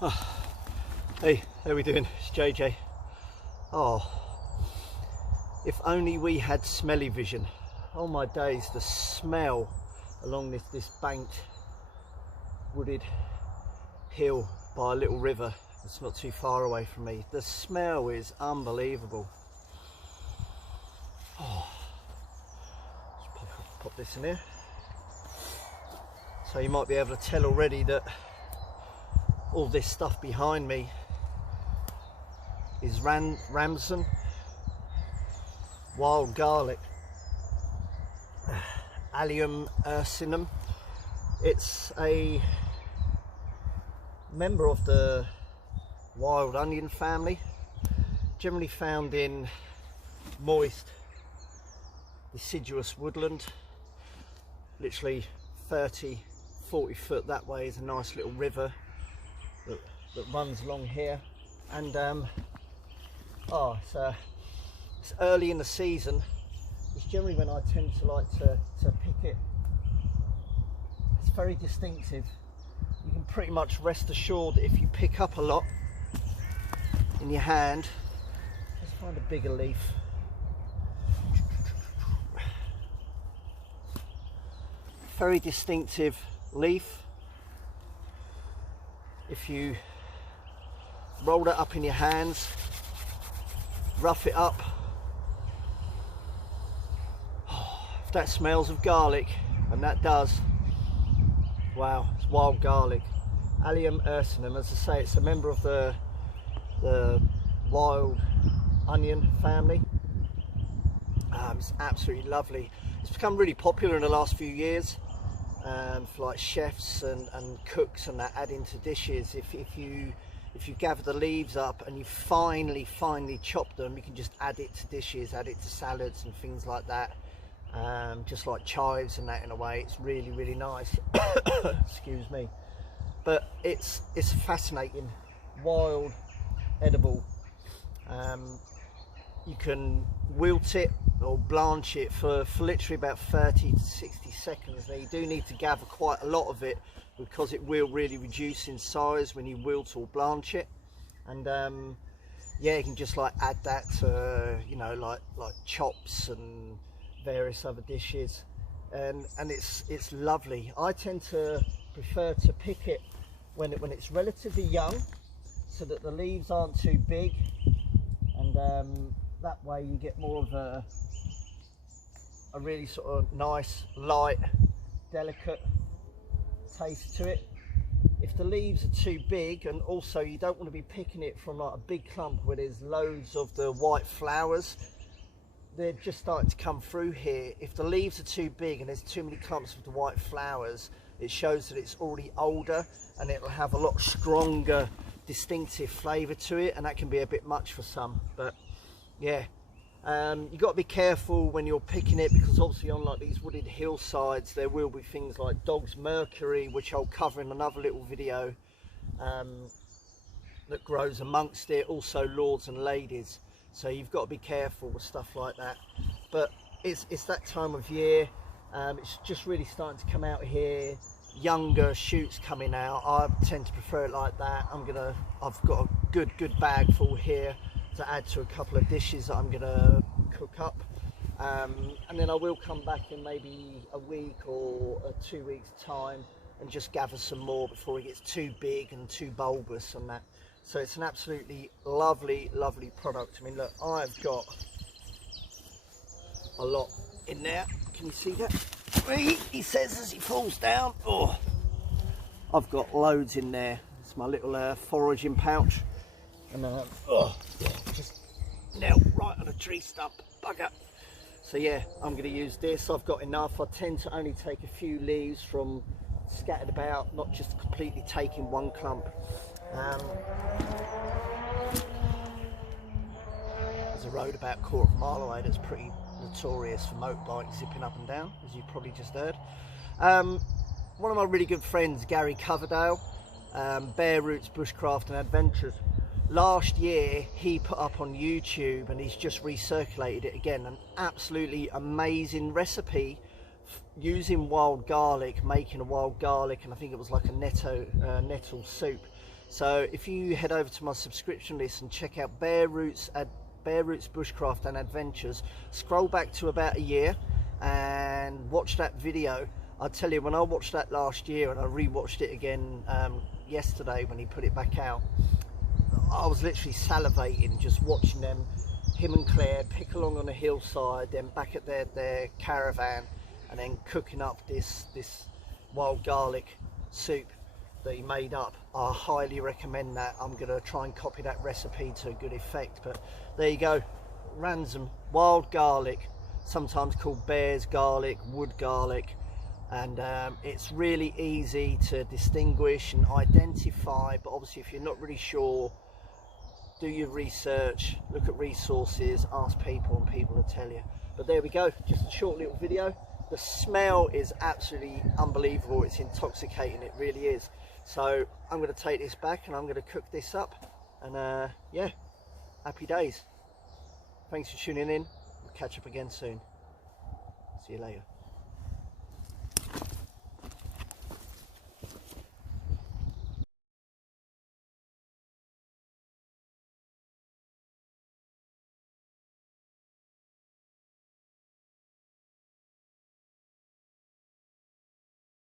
Oh, hey, how we doing? It's JJ. Oh, if only we had smelly vision. Oh my days, the smell along this banked, wooded hill by a little river that's not too far away from me. The smell is unbelievable. Oh, let's pop this in here. So you might be able to tell already that all this stuff behind me is ramson, wild garlic, allium ursinum. It's a member of the wild onion family, generally found in moist deciduous woodland. Literally 30-40 foot that way is a nice little river that runs along here, and it's early in the season. It's generally when I tend to like to pick it. It's very distinctive. You can pretty much rest assured that if you pick up a lot in your hand, let's find a bigger leaf. Very distinctive leaf. If you roll it up in your hands, rough it up, if that smells of garlic, and that does, wow, it's wild garlic. Allium ursinum, as I say, it's a member of the wild onion family. It's absolutely lovely. It's become really popular in the last few years. For like chefs and cooks and that, add into dishes. If you gather the leaves up and you finely chop them, you can just add it to dishes, add it to salads and things like that, just like chives and that. In a way, it's really nice. Excuse me. But it's fascinating, wild, edible. You can wilt it or blanch it for literally about 30 to 60 seconds. Now you do need to gather quite a lot of it because it will really reduce in size when you wilt or blanch it. And yeah, you can just like add that to, you know, like chops and various other dishes, and it's lovely. I tend to prefer to pick it when it's relatively young, so that the leaves aren't too big, and that way you get more of a really sort of nice, light, delicate taste to it. If the leaves are too big, and also you don't want to be picking it from like a big clump where there's loads of the white flowers, they're just starting to come through here. If the leaves are too big and there's too many clumps of the white flowers, it shows that it's already older, and it'll have a lot stronger distinctive flavour to it, and that can be a bit much for some. But yeah, you've got to be careful when you're picking it, because obviously on like these wooded hillsides there will be things like dog's mercury, which I'll cover in another little video, that grows amongst it. Also lords and ladies, so you've got to be careful with stuff like that. But it's that time of year. It's just really starting to come out here, younger shoots coming out. I tend to prefer it like that. I've got a good bag full here to add to a couple of dishes that I'm gonna cook up, and then I will come back in maybe a week or 2 weeks time and just gather some more before it gets too big and too bulbous and that. So it's an absolutely lovely product. I mean, look, I've got a lot in there. Can you see that? He says as he falls down. Oh, I've got loads in there. It's my little foraging pouch. And just nailed right on a tree stump, bugger. So yeah, I'm going to use this. I've got enough. I tend to only take a few leaves from scattered about, not just completely taking one clump. There's a road about a quarter of a mile away that's pretty notorious for motorbikes zipping up and down, as you probably just heard. One of my really good friends, Gary Coverdale, Bare Roots Bushcraft and Adventures, last year he put up on YouTube, and he's just recirculated it again, an absolutely amazing recipe using wild garlic, making a wild garlic, and I think it was like a nettle soup. So if you head over to my subscription list and check out Bare Roots Bushcraft and Adventures, scroll back to about a year and watch that video. I tell you, when I watched that last year and I rewatched it again yesterday when he put it back out, I was literally salivating just watching them, him and Claire, pick along on the hillside, then back at their caravan, and then cooking up this wild garlic soup that he made up. I highly recommend that. I'm gonna try and copy that recipe to good effect. But there you go, ramson, wild garlic, sometimes called bear's garlic, wood garlic, and it's really easy to distinguish and identify. But obviously, if you're not really sure, do your research, look at resources, ask people, and people will tell you. But there we go, just a short little video. The smell is absolutely unbelievable. It's intoxicating, it really is. So I'm going to take this back and I'm going to cook this up, and yeah, happy days. Thanks for tuning in. We'll catch up again soon. See you later.